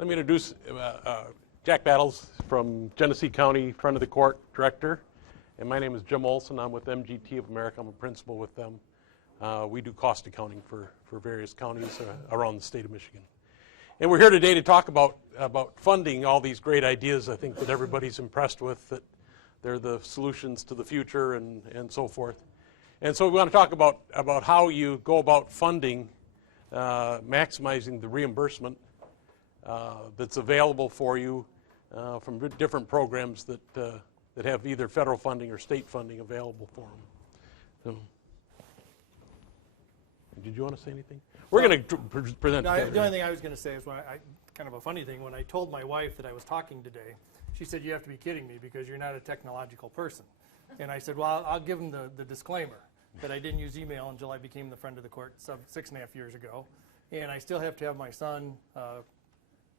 Let me introduce Jack Battles from Genesee County, Front of the Court Director. And my name is Jim Olson. I'm with MGT of America. I'm a principal with them. We do cost accounting for various counties around the state of Michigan. And we're here today to talk about funding all these great ideas I think that everybody's impressed with, that they're the solutions to the future and so forth. And so we want to talk about how you go about funding, maximizing the reimbursement that's available for you from different programs that have either federal funding or state funding available for them. So, did you want to say anything? We're going to present. No, the only thing I was going to say is kind of a funny thing. When I told my wife that I was talking today, she said, "You have to be kidding me because you're not a technological person." And I said, "Well, I'll give them the disclaimer that I didn't use email until I became the friend of the court 6.5 years ago, and I still have to have my son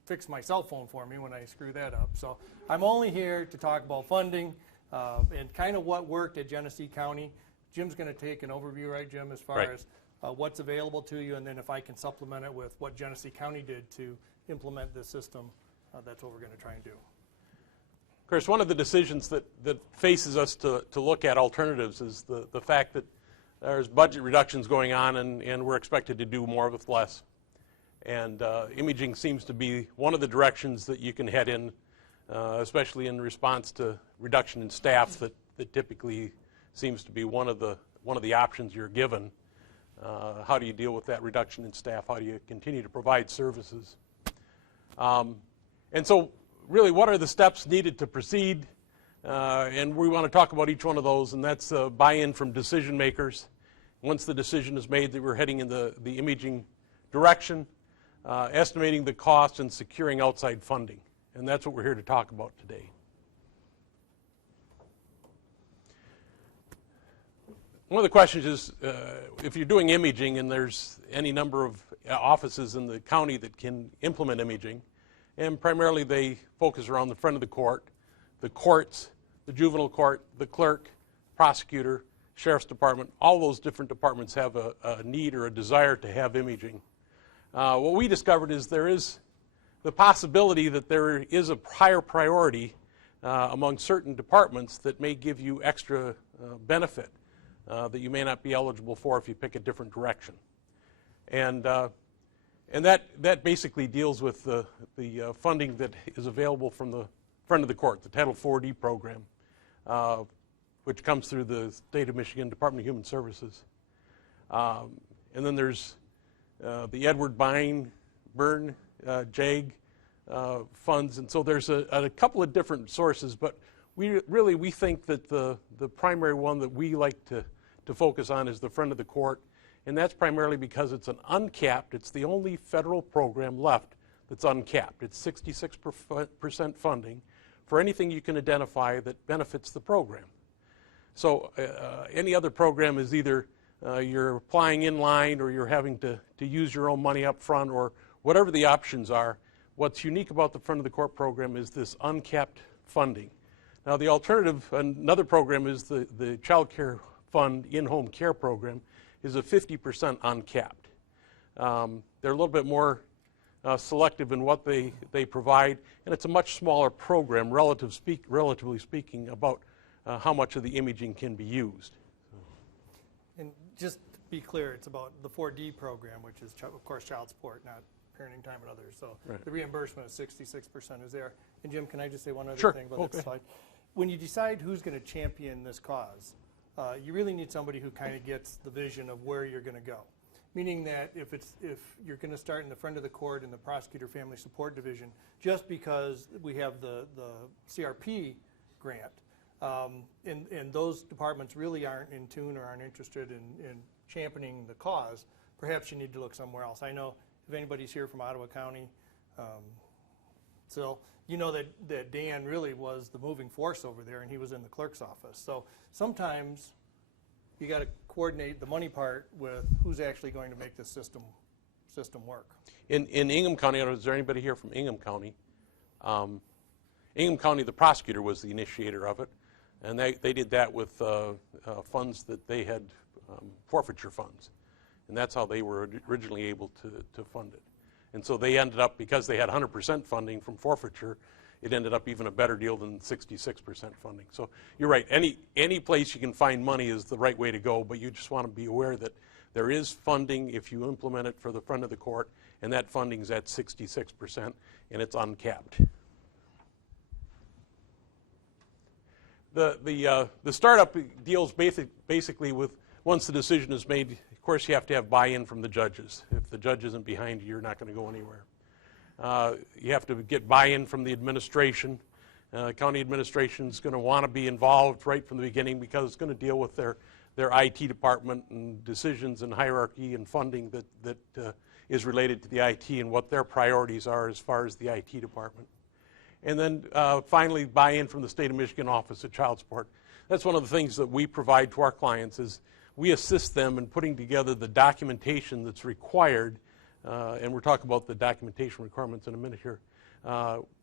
fix my cell phone for me when I screw that up. So I'm only here to talk about funding and kind of what worked at Genesee County. Jim's going to take an overview, right, Jim, as far as what's available to you, and then if I can supplement it with what Genesee County did to implement this system, that's what we're going to try and do. Of course, one of the decisions that faces us to look at alternatives is the fact that there's budget reductions going on, and we're expected to do more with less. And imaging seems to be one of the directions that you can head in, especially in response to reduction in staff that typically seems to be one of the options you're given. How do you deal with that reduction in staff? How do you continue to provide services? And so really, what are the steps needed to proceed? And we want to talk about each one of those, and that's buy-in from decision makers. Once the decision is made that we're heading in the imaging direction, estimating the cost and securing outside funding. And that's what we're here to talk about today. One of the questions is, if you're doing imaging and there's any number of offices in the county that can implement imaging, and primarily they focus around the front of the court, the courts, the juvenile court, the clerk, prosecutor, sheriff's department, all those different departments have a need or a desire to have imaging. What we discovered is there is the possibility that there is a higher priority among certain departments that may give you extra benefit that you may not be eligible for if you pick a different direction. And that basically deals with the funding that is available from the front of the court, the Title 4D program, which comes through the State of Michigan Department of Human Services. And then there's the Edward Byrne JAG funds, and so there's a couple of different sources, but we think that the primary one that we like to focus on is the front of the court, and that's primarily because it's it's the only federal program left that's uncapped. It's 66% funding for anything you can identify that benefits the program. So any other program is either you're applying in line or you're having to use your own money up front, or whatever the options are. What's unique about the front of the court program is this uncapped funding. Now the alternative, another program is the Child Care Fund in-home care program, is a 50% uncapped. They're a little bit more selective in what they provide, and it's a much smaller program, relatively speaking, about how much of the imaging can be used. And just to be clear, it's about the 4D program, which is, of course, child support, not parenting time and others. So the reimbursement of 66% is there. And Jim, can I just say one other thing about that slide? When you decide who's going to champion this cause, you really need somebody who kind of gets the vision of where you're going to go. Meaning that if you're going to start in the front of the court in the prosecutor family support division, just because we have the CRP grant, and those departments really aren't in tune or aren't interested in championing the cause, perhaps you need to look somewhere else. I know if anybody's here from Ottawa County, so you know that Dan really was the moving force over there, and he was in the clerk's office. So sometimes you got to coordinate the money part with who's actually going to make this system work. In Ingham County, is there anybody here from Ingham County? Ingham County, the prosecutor was the initiator of it, and they did that with funds that they had, forfeiture funds, and that's how they were originally able to fund it. And so they ended up, because they had 100% funding from forfeiture, it ended up even a better deal than 66% funding. So you're right, any place you can find money is the right way to go, but you just want to be aware that there is funding if you implement it for the front of the court, and that funding is at 66%, and it's uncapped. The startup deals basically with, once the decision is made, of course you have to have buy-in from the judges. If the judge isn't behind you, you're not going to go anywhere. You have to get buy-in from the administration. County administration is going to want to be involved right from the beginning because it's going to deal with their IT department and decisions and hierarchy and funding that is related to the IT and what their priorities are as far as the IT department. And then finally, buy-in from the State of Michigan Office of Child Support. That's one of the things that we provide to our clients is we assist them in putting together the documentation that's required, and we'll talk about the documentation requirements in a minute here,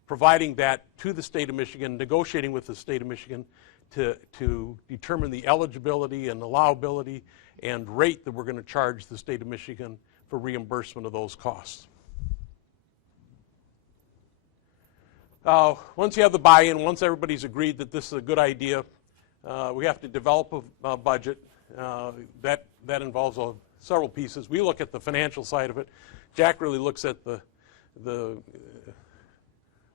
providing that to the State of Michigan, negotiating with the State of Michigan to determine the eligibility and allowability and rate that we're going to charge the State of Michigan for reimbursement of those costs. Once you have the buy-in, once everybody's agreed that this is a good idea, we have to develop a budget. That involves several pieces. We look at the financial side of it. Jack really looks at the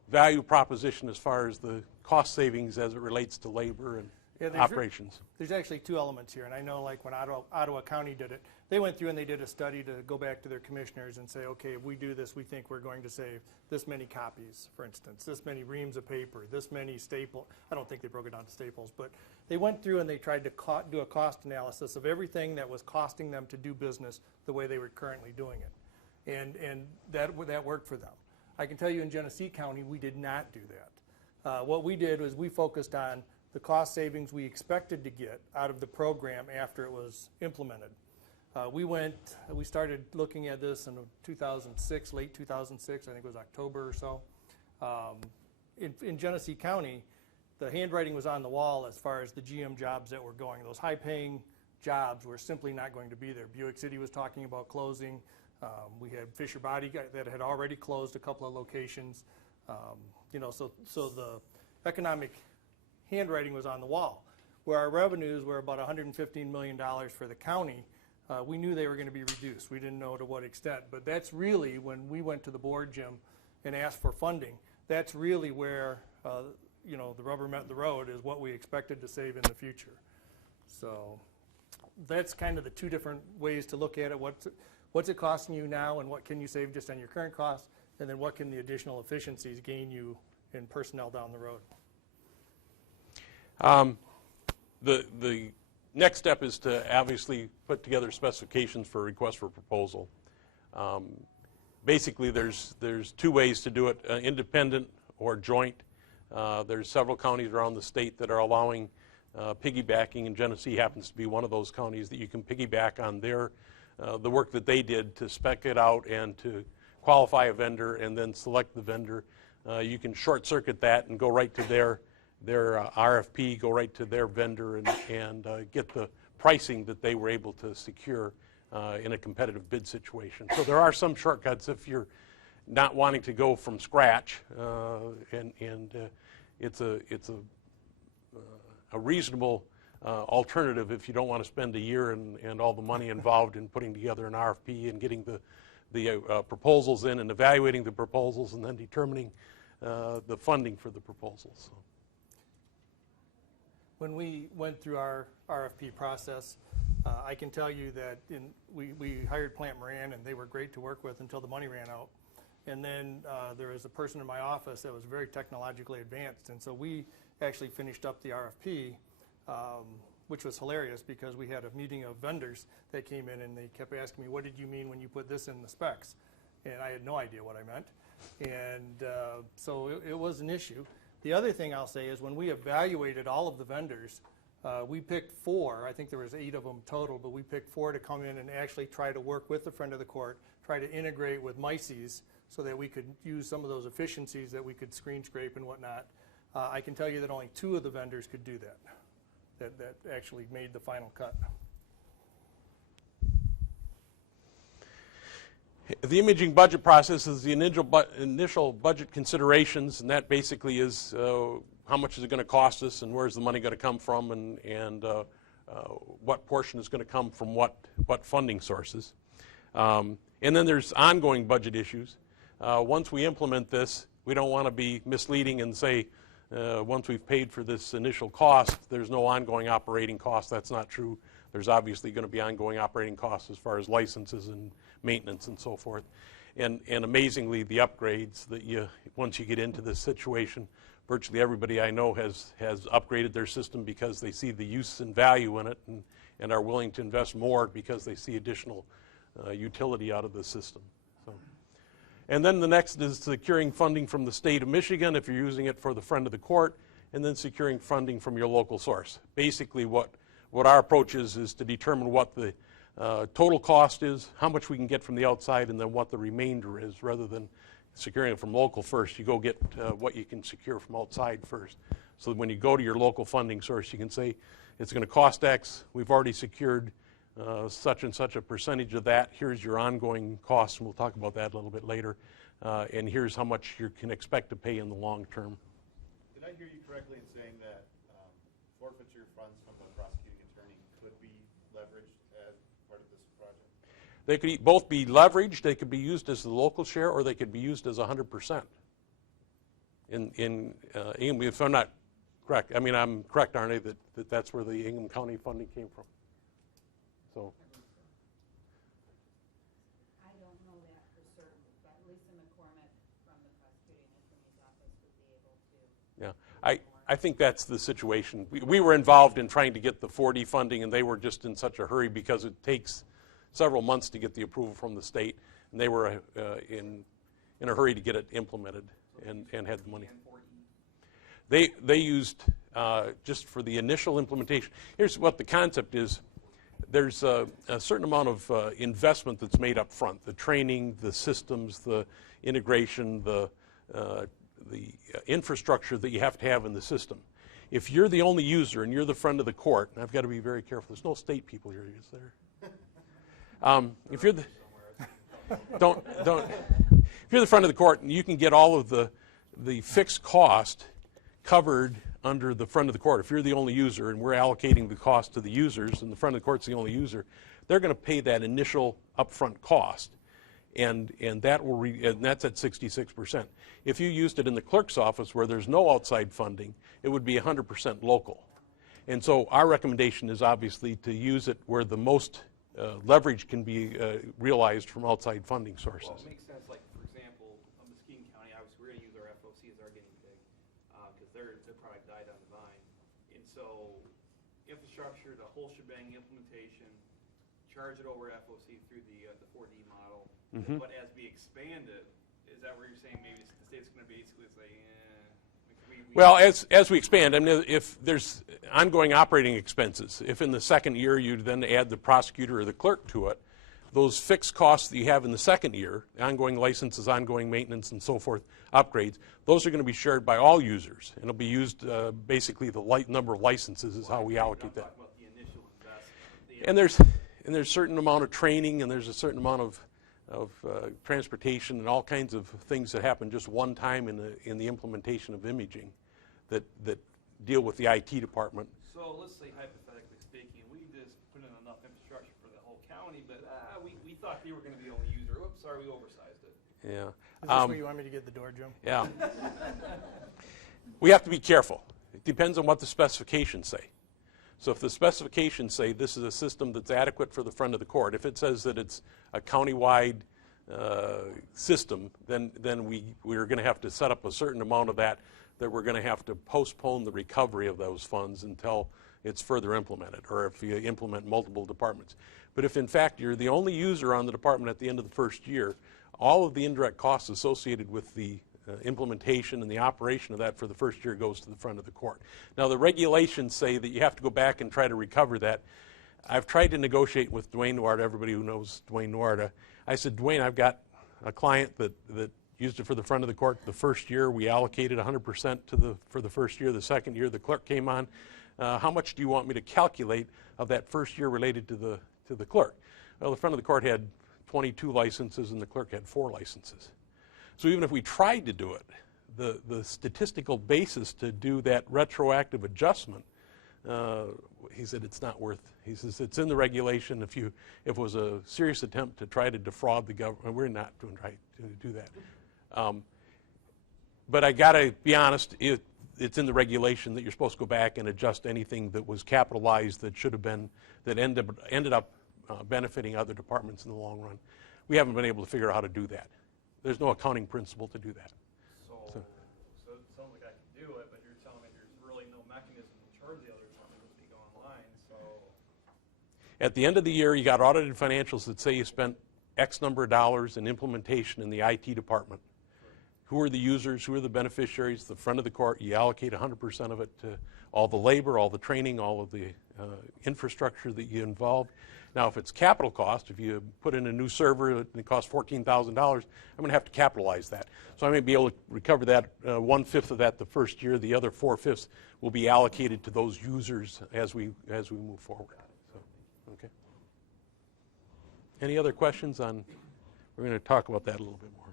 value proposition as far as the cost savings as it relates to labor and operations. There's actually two elements here, and I know like when Ottawa County did it, they went through and they did a study to go back to their commissioners and say, okay, if we do this, we think we're going to save this many copies, for instance, this many reams of paper, this many staples. I don't think they broke it down to staples, but they went through and they tried to do a cost analysis of everything that was costing them to do business the way they were currently doing it, and that worked for them. I can tell you in Genesee County, we did not do that. What we did was we focused on the cost savings we expected to get out of the program after it was implemented. We started looking at this in 2006, late 2006, I think it was October or so. In Genesee County, the handwriting was on the wall as far as the GM jobs that were going. Those high-paying jobs were simply not going to be there. Buick City was talking about closing. We had Fisher Body that had already closed a couple of locations. So the economic handwriting was on the wall. Where our revenues were about $115 million for the county, we knew they were going to be reduced. We didn't know to what extent, but that's really when we went to the board, Jim, and asked for funding. That's really where the rubber met the road, is what we expected to save in the future. So that's kind of the two different ways to look at it. What's it costing you now, and what can you save just on your current costs, and then what can the additional efficiencies gain you in personnel down the road? The next step is to obviously put together specifications for a request for proposal. Basically, there's two ways to do it, independent or joint. There's several counties around the state that are allowing piggybacking, and Genesee happens to be one of those counties that you can piggyback on the work that they did to spec it out and to qualify a vendor and then select the vendor. You can short circuit that and go right to their RFP, go right to their vendor and get the pricing that they were able to secure in a competitive bid situation. So there are some shortcuts if you're not wanting to go from scratch, and it's a reasonable alternative if you don't want to spend a year and all the money involved in putting together an RFP and getting the proposals in and evaluating the proposals and then determining the funding for the proposals. So. When we went through our RFP process, I can tell you that we hired Plant Moran, and they were great to work with until the money ran out. And then there was a person in my office that was very technologically advanced, and so we actually finished up the RFP, which was hilarious because we had a meeting of vendors that came in and they kept asking me, what did you mean when you put this in the specs? And I had no idea what I meant. And so it was an issue. The other thing I'll say is when we evaluated all of the vendors, we picked 4. I think there was 8 of them total, but we picked 4 to come in and actually try to work with the friend of the court, try to integrate with MICES so that we could use some of those efficiencies that we could screen scrape and whatnot. I can tell you that only 2 of the vendors could do that actually made the final cut. The imaging budget process is the initial budget considerations, and that basically is how much is it going to cost us, and where's the money going to come from, and what portion is going to come from what funding sources. And then there's ongoing budget issues. Once we implement this, we don't want to be misleading and say, once we've paid for this initial cost, there's no ongoing operating cost. That's not true. There's obviously going to be ongoing operating costs as far as licenses and maintenance and so forth. And amazingly, the upgrades that once you get into this situation, virtually everybody I know has upgraded their system because they see the use and value in it, and are willing to invest more because they see additional utility out of the system. So. And then the next is securing funding from the state of Michigan if you're using it for the friend of the court, and then securing funding from your local source. Basically what our approach is to determine what the total cost is, how much we can get from the outside, and then what the remainder is, rather than securing it from local first. You go get what you can secure from outside first. So that when you go to your local funding source, you can say, it's going to cost X, we've already secured such and such a percentage of that. Here's your ongoing costs, and we'll talk about that a little bit later. And here's how much you can expect to pay in the long term. Did I hear you correctly in saying that forfeiture funds from the prosecuting attorney could be leveraged as part of this project? They could both be leveraged. They could be used as the local share, or they could be used as 100%. If I'm not correct, I mean, I'm correct, aren't I, that that's where the Ingham County funding came from? So. I don't know that for certain, but at least in McCormick from the prosecuting attorney's office would be able to. Yeah, I think that's the situation. We were involved in trying to get the 4D funding, and they were just in such a hurry because it takes several months to get the approval from the state, and they were in a hurry to get it implemented and had the money. They used just for the initial implementation. Here's what the concept is. There's a certain amount of investment that's made up front: the training, the systems, the integration, the infrastructure that you have to have in the system. If you're the only user and you're the friend of the court, and I've got to be very careful. There's no state people here, is there? If you're the if you're the friend of the court and you can get all of the fixed cost covered under the friend of the court, if you're the only user and we're allocating the cost to the users and the friend of the court's the only user, they're going to pay that initial upfront cost, and that will and that's at 66%. If you used it in the clerk's office where there's no outside funding, it would be 100% local. And so our recommendation is obviously to use it where the most leverage can be realized from outside funding sources. Well, it makes sense. Like, for example, Muskegon County, obviously we're going to use our FOC as our guinea pig because their product died on the vine. And so infrastructure, the whole shebang, implementation, charge it over FOC through the 4D model. Mm-hmm. But as we expand it, is that where you're saying maybe the state's going to basically say, well, as we expand, I mean, if there's ongoing operating expenses, if in the second year you then add the prosecutor or the clerk to it, those fixed costs that you have in the second year, ongoing licenses, ongoing maintenance, and so forth, upgrades, those are going to be shared by all users. And it'll be used basically the number of licenses is how we allocate that. About the initial investment. And there's a certain amount of training, and there's a certain amount of transportation and all kinds of things that happen just one time in the implementation of imaging that deal with the IT department. So let's say, hypothetically speaking, we just put in enough infrastructure for the whole county, but we thought they were going to be the only user. Oops, sorry, we oversized it. Yeah. Is this where you want me to get the door, Jim? Yeah. We have to be careful. It depends on what the specifications say. So if the specifications say this is a system that's adequate for the friend of the court, if it says that it's a countywide system, then we're going to have to set up a certain amount of that we're going to have to postpone the recovery of those funds until it's further implemented, or if you implement multiple departments. But if in fact you're the only user on the department at the end of the first year, all of the indirect costs associated with the implementation and the operation of that for the first year goes to the friend of the court. Now the regulations say that you have to go back and try to recover that. I've tried to negotiate with Dwayne Nuarta, everybody who knows Dwayne Nuarta. I said, Dwayne, I've got a client that used it for the front of the court the first year. We allocated 100% for the first year. The second year, the clerk came on. How much do you want me to calculate of that first year related to the clerk? Well, the front of the court had 22 licenses and the clerk had 4 licenses. So even if we tried to do it, the statistical basis to do that retroactive adjustment, he said it's not worth. He says it's in the regulation. If it was a serious attempt to try to defraud the government, we're not going to try to do that. But I got to be honest, it's in the regulation that you're supposed to go back and adjust anything that was capitalized that should have been, that ended up benefiting other departments in the long run. We haven't been able to figure out how to do that. There's no accounting principle to do that. So it sounds like I can do it, but you're telling me there's really no mechanism to charge the other departments to go online, so. At the end of the year, you got audited financials that say you spent X number of dollars in implementation in the IT department. Who are the users? Who are the beneficiaries? The front of the court, you allocate 100% of it to all the labor, all the training, all of the infrastructure that you involved. Now, if it's capital cost, if you put in a new server and it costs $14,000, I'm going to have to capitalize that. So I may be able to recover that 1/5 of that the first year. The other 4/5 will be allocated to those users as we move forward. So, okay. Any other questions on? We're going to talk about that a little bit more.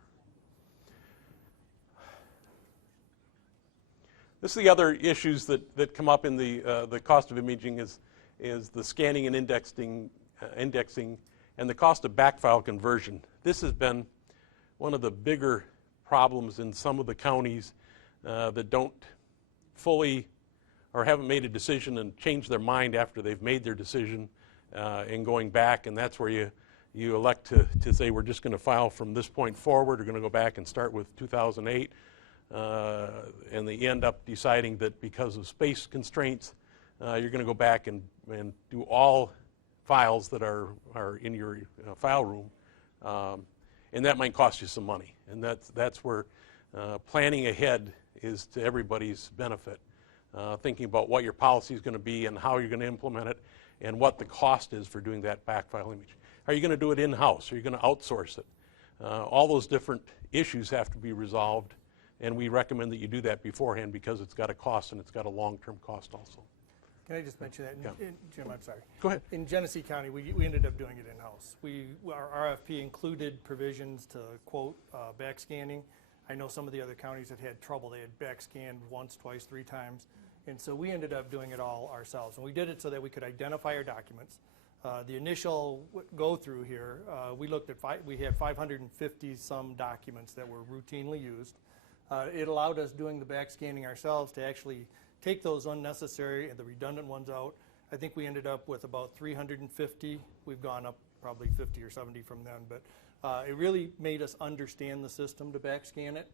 This is the other issues that come up in the cost of imaging is the scanning and indexing and the cost of backfile conversion. This has been one of the bigger problems in some of the counties that don't fully or haven't made a decision and changed their mind after they've made their decision in going back, and that's where you elect to say we're just going to file from this point forward. We're going to go back and start with 2008. And they end up deciding that because of space constraints, you're going to go back and do all files that are in your file room, and that might cost you some money. And that's where planning ahead is to everybody's benefit, thinking about what your policy is going to be and how you're going to implement it and what the cost is for doing that backfile image. Are you going to do it in-house? Are you going to outsource it? All those different issues have to be resolved. And we recommend that you do that beforehand because it's got a cost and it's got a long-term cost also. Can I just mention that? Yeah. Jim, I'm sorry. Go ahead. In Genesee County, we ended up doing it in-house. Our RFP included provisions to quote back scanning. I know some of the other counties have had trouble. They had back scanned once, twice, 3 times. And so we ended up doing it all ourselves. And we did it so that we could identify our documents. The initial go-through here, we looked at we had 550 some documents that were routinely used. It allowed us doing the back scanning ourselves to actually take those unnecessary and the redundant ones out. I think we ended up with about 350. We've gone up probably 50 or 70 from then, but it really made us understand the system to back scan it.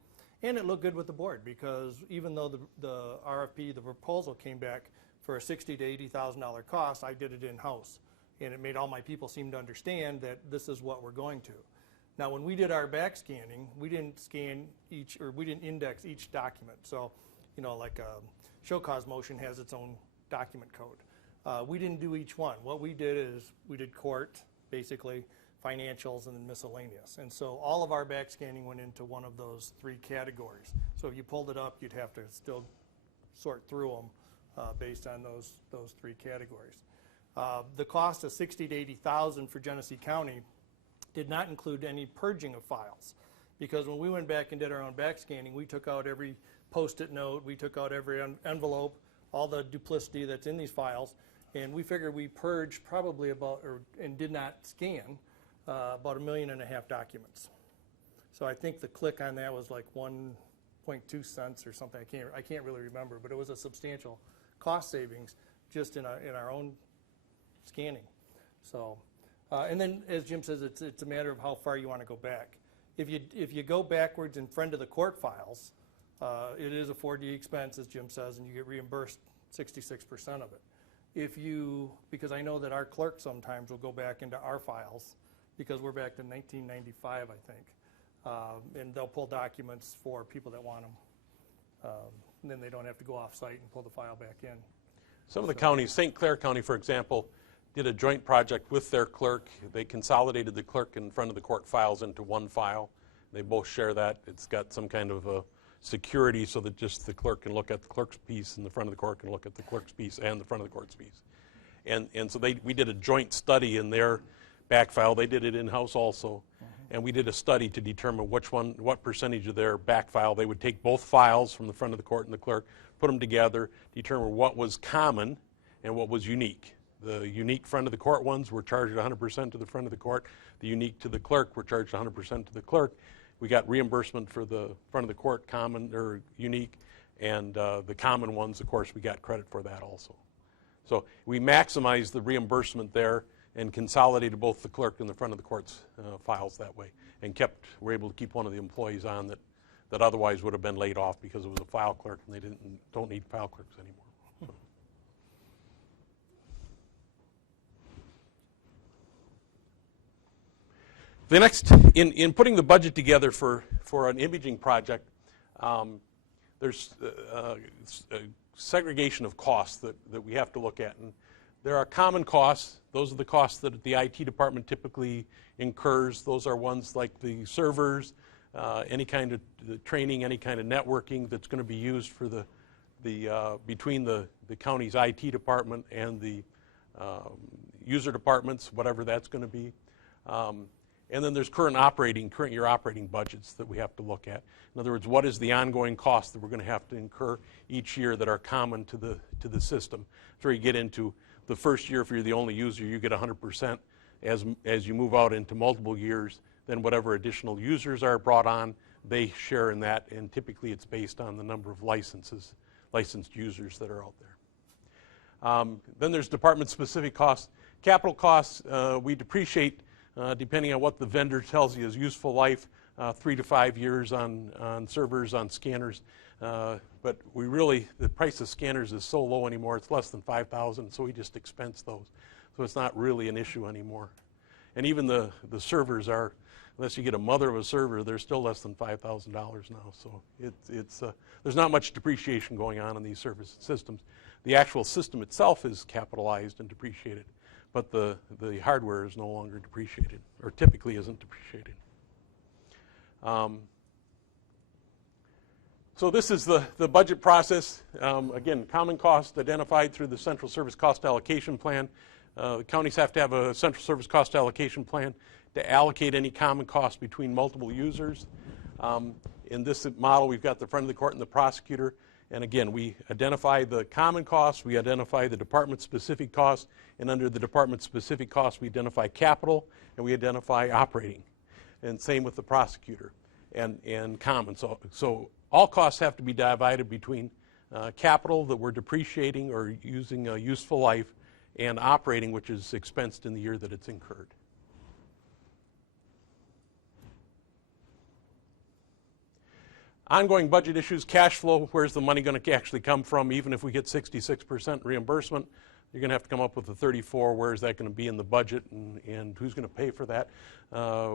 And it looked good with the board because even though the RFP, the proposal came back for a $60,000 to $80,000 cost, I did it in-house. And it made all my people seem to understand that this is what we're going to. Now, when we did our back scanning, we didn't scan we didn't index each document. So, like show cause motion has its own document code. We didn't do each one. What we did is we did court, basically, financials, and then miscellaneous. And so all of our back scanning went into one of those 3 categories. So if you pulled it up, you'd have to still sort through them based on those 3 categories. The cost of $60,000 to $80,000 for Genesee County did not include any purging of files, because when we went back and did our own back scanning, we took out every Post-it note, we took out every envelope, all the duplicity that's in these files, and we figured we purged probably and did not scan about 1.5 million documents. So I think the click on that was like 1.2 cents or something. I can't really remember, but it was a substantial cost savings just in our own scanning. So. And then, as Jim says, it's a matter of how far you want to go back. If you go backwards in front of the court files, it is a 4D expense, as Jim says, and you get reimbursed 66% of it. Because I know that our clerk sometimes will go back into our files, because we're back to 1995, I think, and they'll pull documents for people that want them, and then they don't have to go off-site and pull the file back in. Some of the counties, St. Clair County, for example, did a joint project with their clerk. They consolidated the clerk in front of the court files into one file. They both share that. It's got some kind of security so that just the clerk can look at the clerk's piece and the front of the court can look at the clerk's piece and the front of the court's piece. And so we did a joint study in their backfile. They did it in-house also. And we did a study to determine what percentage of their backfile. They would take both files from the front of the court and the clerk, put them together, determine what was common and what was unique. The unique front of the court ones were charged 100% to the front of the court. The unique to the clerk were charged 100% to the clerk. We got reimbursement for the front of the court common or unique, and the common ones, of course, we got credit for that also. So we maximized the reimbursement there and consolidated both the clerk and the front of the court's files that way, and were able to keep one of the employees on that otherwise would have been laid off because it was a file clerk, and they don't need file clerks anymore. So. The next, in putting the budget together for an imaging project, there's a segregation of costs that we have to look at. And there are common costs. Those are the costs that the IT department typically incurs. Those are ones like the servers, any kind of training, any kind of networking that's going to be used for between the county's IT department and the user departments, whatever that's going to be. And then there's current year operating budgets that we have to look at. In other words, what is the ongoing cost that we're going to have to incur each year that are common to the system? That's where you get into the first year. If you're the only user, you get 100%. As you move out into multiple years, then whatever additional users are brought on, they share in that, and typically it's based on the number of licensed users that are out there. Then there's department-specific costs. Capital costs, we depreciate depending on what the vendor tells you is useful life, 3 to 5 years on servers, on scanners. But the price of scanners is so low anymore, it's less than $5,000, so we just expense those. So it's not really an issue anymore. And even the servers are, unless you get a mother of a server, they're still less than $5,000 now. So there's not much depreciation going on in these service systems. The actual system itself is capitalized and depreciated, but the hardware is no longer depreciated, or typically isn't depreciated. So this is the budget process. Again, common costs identified through the Central Service Cost Allocation Plan. The counties have to have a Central Service Cost Allocation Plan to allocate any common costs between multiple users. In this model, we've got the front of the court and the prosecutor. And again, we identify the common costs, we identify the department-specific costs, and under the department-specific costs, we identify capital, and we identify operating. And same with the prosecutor and common. So all costs have to be divided between capital that we're depreciating or using a useful life, and operating, which is expensed in the year that it's incurred. Ongoing budget issues, cash flow, where's the money going to actually come from? Even if we get 66% reimbursement, you're going to have to come up with the 34. Where is that going to be in the budget, and who's going to pay for that?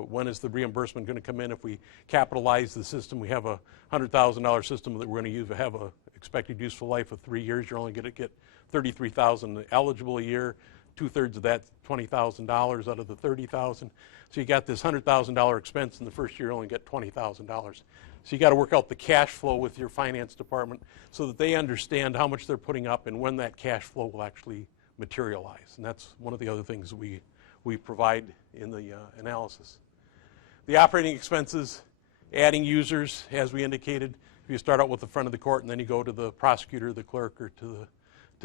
When is the reimbursement going to come in? If we capitalize the system, we have a $100,000 system that we're going to use, have a expected useful life of 3 years. You're only going to get $33,000 eligible a year. 2/3 of that, $20,000 out of the $30,000. So you got this $100,000 expense in the first year, you only get $20,000. So you got to work out the cash flow with your finance department so that they understand how much they're putting up and when that cash flow will actually materialize. And that's one of the other things we provide in the analysis. The operating expenses, adding users, as we indicated. If you start out with the front of the court and then you go to the prosecutor, the clerk, or to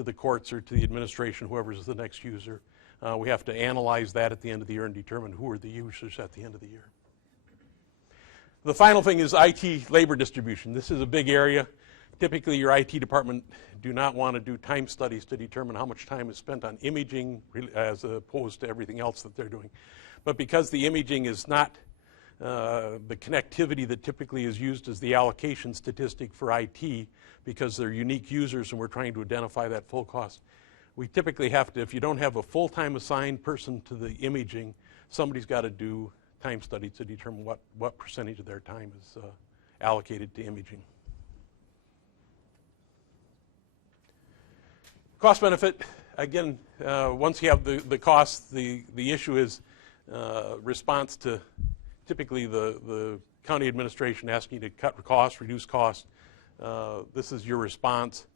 the courts or to the administration, whoever's the next user, we have to analyze that at the end of the year and determine who are the users at the end of the year. The final thing is IT labor distribution. This is a big area. Typically, your IT department do not want to do time studies to determine how much time is spent on imaging as opposed to everything else that they're doing. But because the imaging is not the connectivity that typically is used as the allocation statistic for IT, because they're unique users and we're trying to identify that full cost, we typically have to, if you don't have a full-time assigned person to the imaging, somebody's got to do time studies to determine what percentage of their time is allocated to imaging. Cost benefit, again, once you have the costs, the issue is response to typically the county administration asking you to cut costs, reduce costs. This is your response,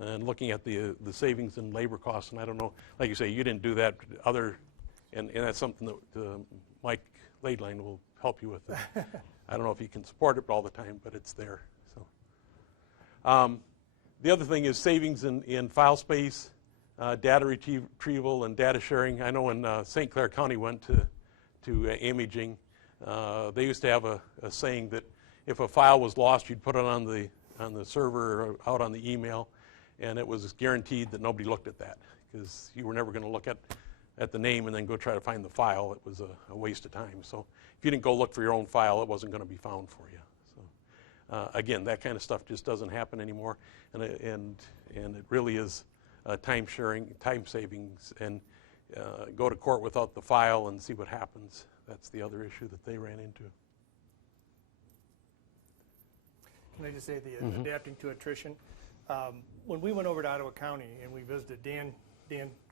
and looking at the savings in labor costs. And I don't know, like you say, you didn't do that. Other and that's something that Mike Laidline will help you with. I don't know if he can support it all the time, but it's there. So, the other thing is savings in file space, data retrieval, and data sharing. I know when St. Clair County went to imaging, they used to have a saying that if a file was lost, you'd put it on the server or out on the email, and it was guaranteed that nobody looked at that because you were never going to look at the name and then go try to find the file. It was a waste of time. So if you didn't go look for your own file, it wasn't going to be found for you. So again, that kind of stuff just doesn't happen anymore, and it really is time sharing, time savings, and go to court without the file and see what happens. That's the other issue that they ran into. Can I just say the adapting to attrition? When we went over to Ottawa County and we visited, Dan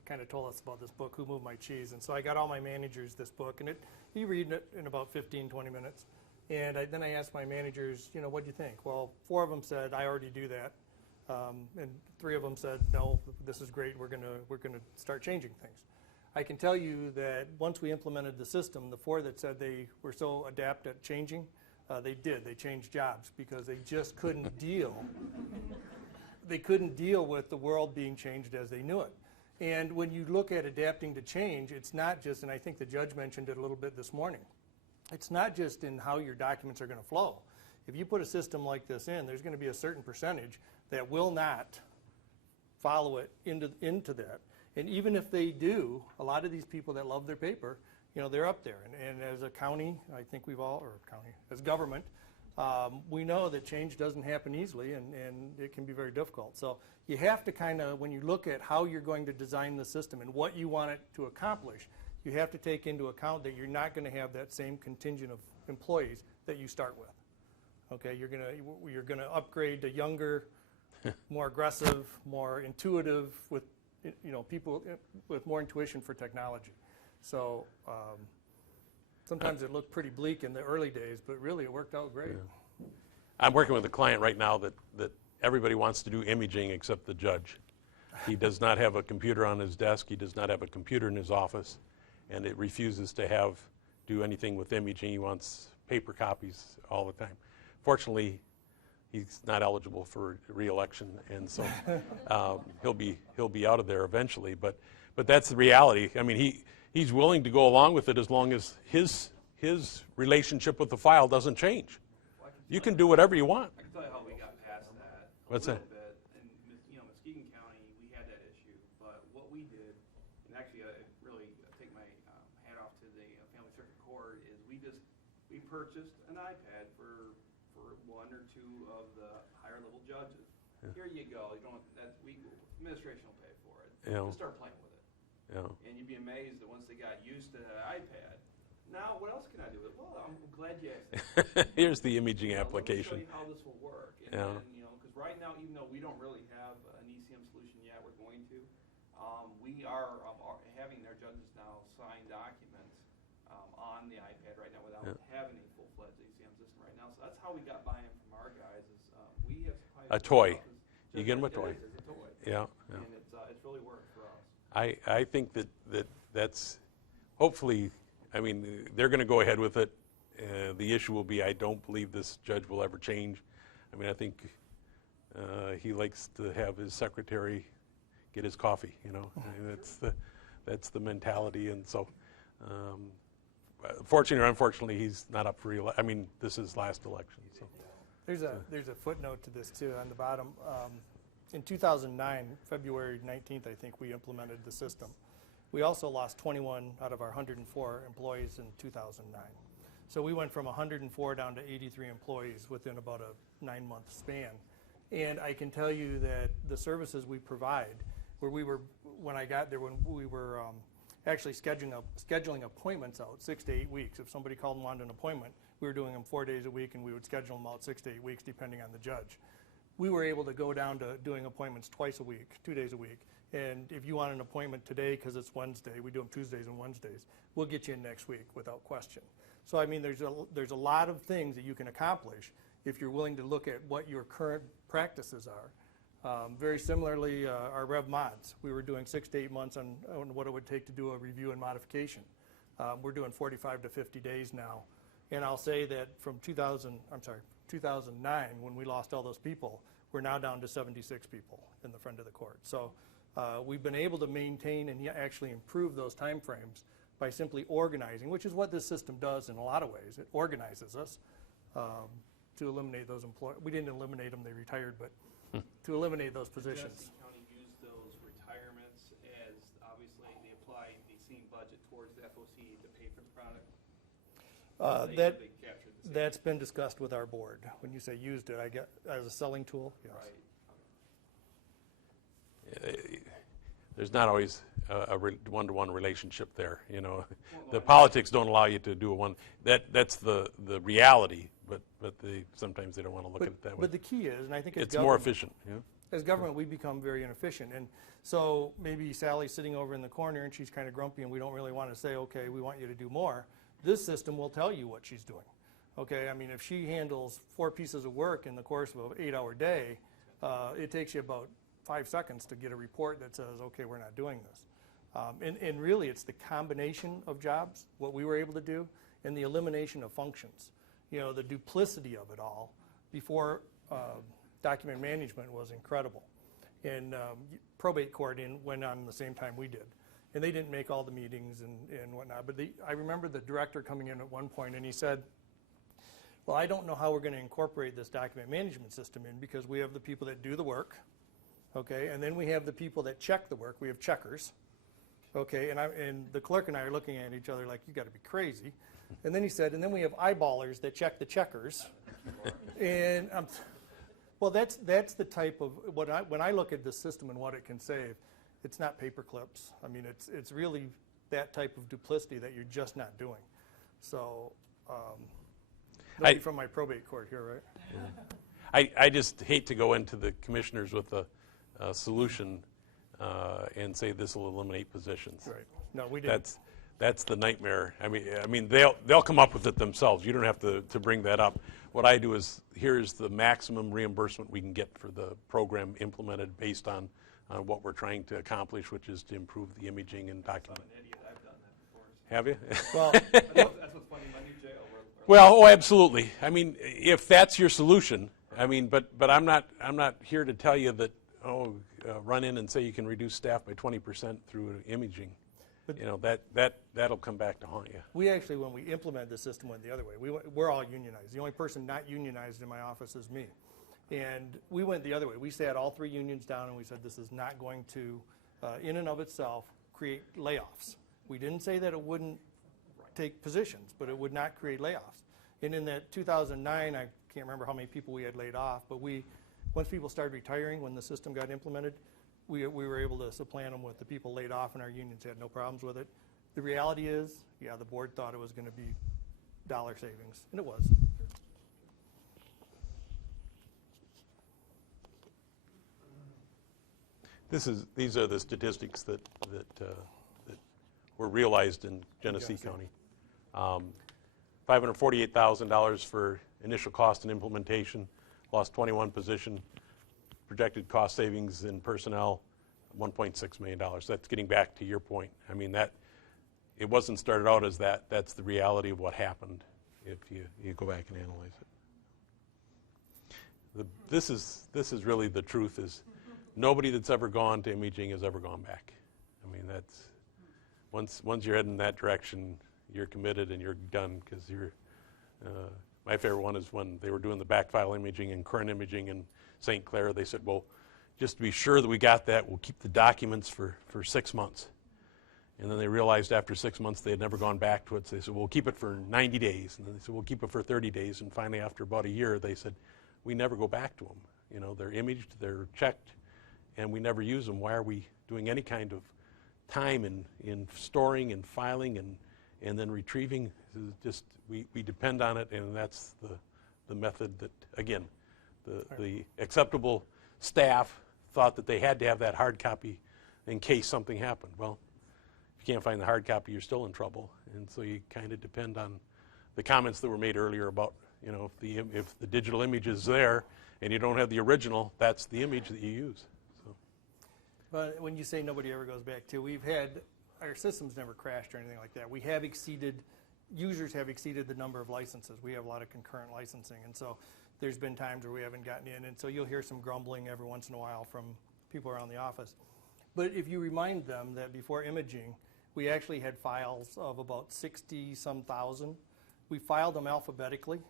kind of told us about this book, Who Moved My Cheese? And so I got all my managers this book, and you read it in about 15, 20 minutes. And then I asked my managers, what do you think? Well, 4 of them said, I already do that. And 3 of them said, no, this is great. We're gonna start changing things. I can tell you that once we implemented the system, the 4 that said they were so adept at changing, they did. They changed jobs because they just couldn't deal. They couldn't deal with the world being changed as they knew it. And when you look at adapting to change, it's not just, and I think the judge mentioned it a little bit this morning, it's not just in how your documents are going to flow. If you put a system like this in, there's going to be a certain percentage that will not follow it into that. And even if they do, a lot of these people that love their paper, they're up there. And as a county, I think as government, we know that change doesn't happen easily, and it can be very difficult. So you have to kind of, when you look at how you're going to design the system and what you want it to accomplish, you have to take into account that you're not going to have that same contingent of employees that you start with. Okay, you're gonna upgrade to younger, more aggressive, more intuitive, with people with more intuition for technology. So sometimes it looked pretty bleak in the early days, but really it worked out great. Yeah. I'm working with a client right now that everybody wants to do imaging except the judge. He does not have a computer on his desk. He does not have a computer in his office, and it refuses to do anything with imaging. He wants paper copies all the time. Fortunately, he's not eligible for re-election, and so he'll be out of there eventually. But that's the reality. I mean, he's willing to go along with it as long as his relationship with the file doesn't change. Well, you can do whatever you want. I can tell you how we got past that. What's that? Bit. In Muskegon County, we had that issue, but what we did, and actually I really take my hat off to the Family Circuit Court, is we purchased an iPad for 1 or 2 of the higher level judges. Yeah. Here you go. Administration will pay for it. Just start playing with it. Yeah. And you'd be amazed that once they got used to the iPad, now what else can I do with it? Well, I'm glad you asked. Here's the imaging application. Let me show you how this will work. And because right now, even though we don't really have an ECM solution yet, we're going to. We are having their judges now sign documents on the iPad right now without having a full-fledged ECM system right now. So that's how we got buy-in from our guys. Is we have a toy. You get them a toy. It's a toy. Yeah. And it's really worked for us. I think that's hopefully. I mean, they're going to go ahead with it. The issue will be, I don't believe this judge will ever change. I mean, I think he likes to have his secretary get his coffee. I mean, that's the mentality, and so. Fortunately or unfortunately, he's not up for re-election. I mean, this is last election. So. There's a footnote to this too on the bottom. In 2009, February 19th, I think we implemented the system. We also lost 21 out of our 104 employees in 2009. So we went from 104 down to 83 employees within about a 9-month span. And I can tell you that the services we provide, when I got there, when we were actually scheduling appointments out 6 to 8 weeks. If somebody called and wanted an appointment, we were doing them 4 days a week, and we would schedule them out 6 to 8 weeks depending on the judge. We were able to go down to doing appointments twice a week, 2 days a week. And if you want an appointment today because it's Wednesday, we do them Tuesdays and Wednesdays, we'll get you in next week without question. So I mean, there's a lot of things that you can accomplish if you're willing to look at what your current practices are. Very similarly, our Rev Mods, we were doing 6 to 8 months on what it would take to do a review and modification. We're doing 45 to 50 days now. And I'll say that from 2009, when we lost all those people, we're now down to 76 people in the front of the court. So we've been able to maintain and actually improve those time frames by simply organizing, which is what this system does in a lot of ways. It organizes us to eliminate those employees. We didn't eliminate them, they retired, but to eliminate those positions. Genesee County used those retirements as, obviously, they applied the same budget towards the FOC to pay for the product. They captured the same. That's been discussed with our board. When you say used it, I get as a selling tool, yes. Right. There's not always a one-to-one relationship there. You know, the politics don't allow you to do a one. That's the reality. But sometimes they don't want to look at it that way. But the key is, and I think it's more efficient. Yeah. As government, we become very inefficient. And so maybe Sally's sitting over in the corner and she's kind of grumpy and we don't really want to say, okay, we want you to do more. This system will tell you what she's doing. Okay, I mean, if she handles 4 pieces of work in the course of an 8-hour day, it takes you about 5 seconds to get a report that says, okay, we're not doing this. And really, it's the combination of jobs, what we were able to do, and the elimination of functions. You know, the duplicity of it all before document management was incredible. And probate court went on the same time we did. And they didn't make all the meetings and whatnot. But I remember the director coming in at one point and he said, well, I don't know how we're going to incorporate this document management system in because we have the people that do the work, okay, and then we have the people that check the work. We have checkers, okay, and the clerk and I are looking at each other like, you got to be crazy. And then he said, and then we have eyeballers that check the checkers. And well, that's the type of when I look at the system and what it can save, it's not paper clips. I mean, it's really that type of duplicity that you're just not doing. So. Nobody from my probate court here, right? Yeah. I just hate to go into the commissioners with a solution and say this will eliminate positions. Right. No, we didn't. That's the nightmare. I mean they'll come up with it themselves. You don't have to bring that up. What I do is here's the maximum reimbursement we can get for the program implemented based on what we're trying to accomplish, which is to improve the imaging and document. I'm an idiot. I've done that before. Have you? Well, That's what's funny. My new jail. Well, absolutely. I mean, if that's your solution, I mean, but I'm not here to tell you that run in and say you can reduce staff by 20% through imaging. But you know that'll come back to haunt you. We actually, when we implemented the system, went the other way. We're all unionized. The only person not unionized in my office is me, and we went the other way. We sat all 3 unions down and we said this is not going to, in and of itself, create layoffs. We didn't say that it wouldn't take positions, but it would not create layoffs. And in that 2009, I can't remember how many people we had laid off, but once people started retiring, when the system got implemented, we were able to supplant them with the people laid off, and our unions had no problems with it. The reality is, yeah, the board thought it was going to be dollar savings, and it was. These are the statistics that were realized in Genesee County. $548,000 for initial cost and implementation, lost 21 position, projected cost savings in personnel, $1.6 million. That's getting back to your point. I mean, it wasn't started out as that. That's the reality of what happened if you go back and analyze it. This is really the truth is nobody that's ever gone to imaging has ever gone back. I mean, that's once you're heading in that direction, you're committed and you're done because you're. My favorite one is when they were doing the back file imaging and current imaging in St. Clair. They said, well, just to be sure that we got that, we'll keep the documents for 6 months. And then they realized after 6 months they had never gone back to it. So they said, we'll keep it for 90 days. And then they said, we'll keep it for 30 days. And finally, after about a year, they said, we never go back to them. You know, they're imaged, they're checked, and we never use them. Why are we doing any kind of time in storing and filing and then retrieving? Just we depend on it, and that's the method that, again, the acceptable staff thought that they had to have that hard copy in case something happened. Well, if you can't find the hard copy, you're still in trouble, and so you kind of depend on the comments that were made earlier about, you know, if the digital image is there and you don't have the original, that's the image that you use. So. But when you say nobody ever goes back to, we've had, our systems never crashed or anything like that. We have exceeded, users have exceeded the number of licenses. We have a lot of concurrent licensing, and so there's been times where we haven't gotten in, and so you'll hear some grumbling every once in a while from people around the office. But if you remind them that before imaging, we actually had files of about 60-some thousand. We filed them alphabetically.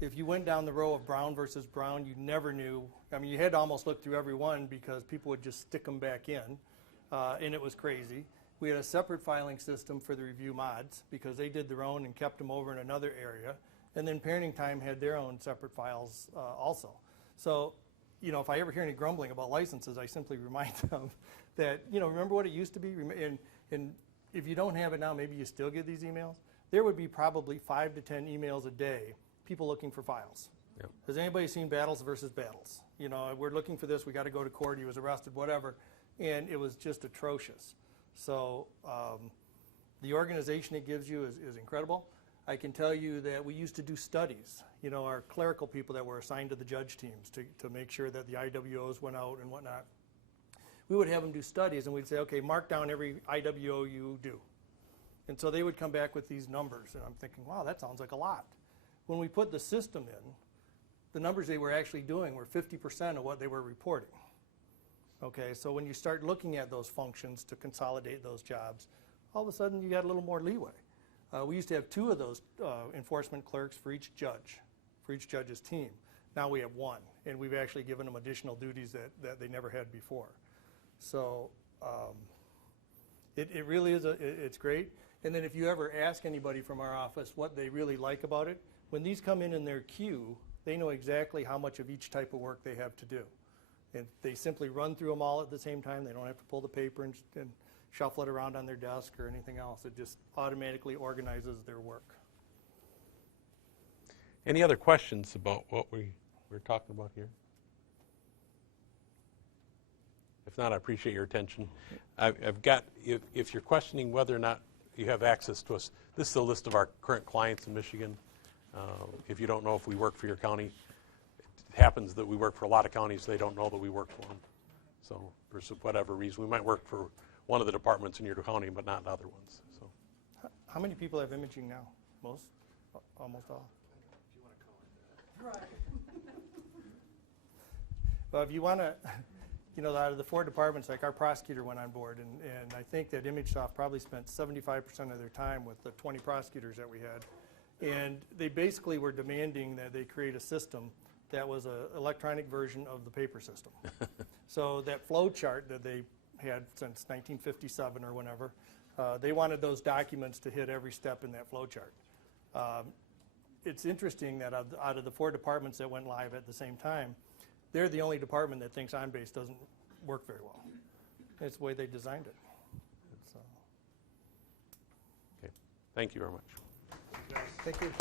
If you went down the row of Brown versus Brown, you never knew. I mean, you had to almost look through every one because people would just stick them back in, and it was crazy. We had a separate filing system for the review mods because they did their own and kept them over in another area. And then Parenting Time had their own separate files also. So, you know, if I ever hear any grumbling about licenses, I simply remind them that, you know, remember what it used to be? And if you don't have it now, maybe you still get these emails. There would be probably 5 to 10 emails a day, people looking for files. Yep. Has anybody seen Battles versus Battles? You know, we're looking for this, we got to go to court, he was arrested, whatever. And it was just atrocious. So the organization it gives you is incredible. I can tell you that we used to do studies. You know, our clerical people that were assigned to the judge teams to make sure that the IWOs went out and whatnot. We would have them do studies, and we'd say, okay, mark down every IWO you do. And so they would come back with these numbers, and I'm thinking, wow, that sounds like a lot. When we put the system in, the numbers they were actually doing were 50% of what they were reporting. Okay, so when you start looking at those functions to consolidate those jobs, all of a sudden you got a little more leeway. We used to have 2 of those enforcement clerks for each judge's team. Now we have 1, and we've actually given them additional duties that they never had before. So it really is, it's great. And then if you ever ask anybody from our office what they really like about it, when these come in their queue, they know exactly how much of each type of work they have to do. And they simply run through them all at the same time. They don't have to pull the paper and shuffle it around on their desk or anything else. It just automatically organizes their work. Any other questions about what we're talking about here? If not, I appreciate your attention. I've got, if you're questioning whether or not you have access to us, this is a list of our current clients in Michigan. If you don't know if we work for your county, it happens that we work for a lot of counties. They don't know that we work for them. So for whatever reason, we might work for one of the departments in your county, but not other ones. So, how many people have imaging now? Most? Almost all? If you want to call it that. Well, if you want to, you know, out of the 4 departments, like our prosecutor went on board, and I think that ImageSoft probably spent 75% of their time with the 20 prosecutors that we had. And they basically were demanding that they create a system that was an electronic version of the paper system. So that flow chart that they had since 1957 or whenever, they wanted those documents to hit every step in that flow chart. It's interesting that out of the 4 departments that went live at the same time, they're the only department that thinks OnBase doesn't work very well. It's the way they designed it. okay. Thank you very much. Thank you.